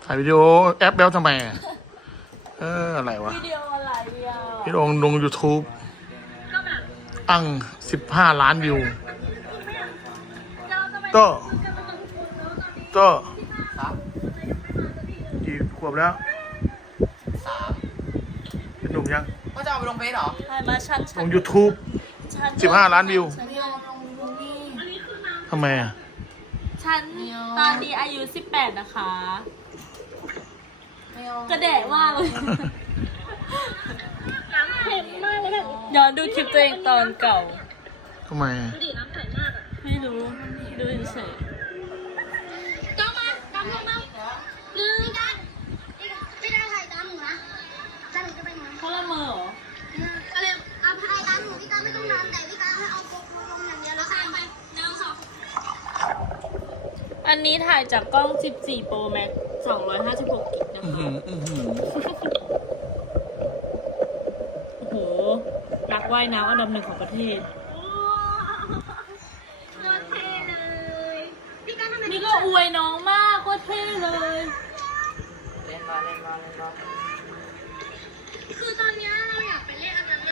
ถ่ายวิดีโอแอปแล้วทำไมอะไรวะวิดีโออะไรอ่ะวิดีโอลง YouTube อัง15 ล้านวิวโตกี่ขวบแล้ว 3 เป็นหนุ่มยังก็จะเอาไปลงเฟซเหรอถ่ายมาชั้นลง YouTube 15 ล้านวิวชั้นไม่เอาลงนี่ทำไมอ่ะชั้นตอนนี้อายุ18นะคะไม่เอากระแดะมากเลยย้อนดูคลิปตัวเองตอนเก่าทำไมอะไม่รู้ ดูเฉยต้องมาตามลงมาหนึ่งกันพี่ได้ถ่ายตามหนูนะแล้วหนูจะไปไหนๆเขาละเมอเหรอก็เลยเอาถ่ายตามหนูพี่การไม่ต้องนานแต่พี่การให้เอาโกโปรลงอย่างเดียวแล้วข้ามไปหนึ่งสองอันนี้ถ่ายจากกล้อง 14 Pro Max 256กิกนะอื้อคะหืออื้อหือโอ้โห นักว่ายน้ำอันดับหนึ่งของประเทศ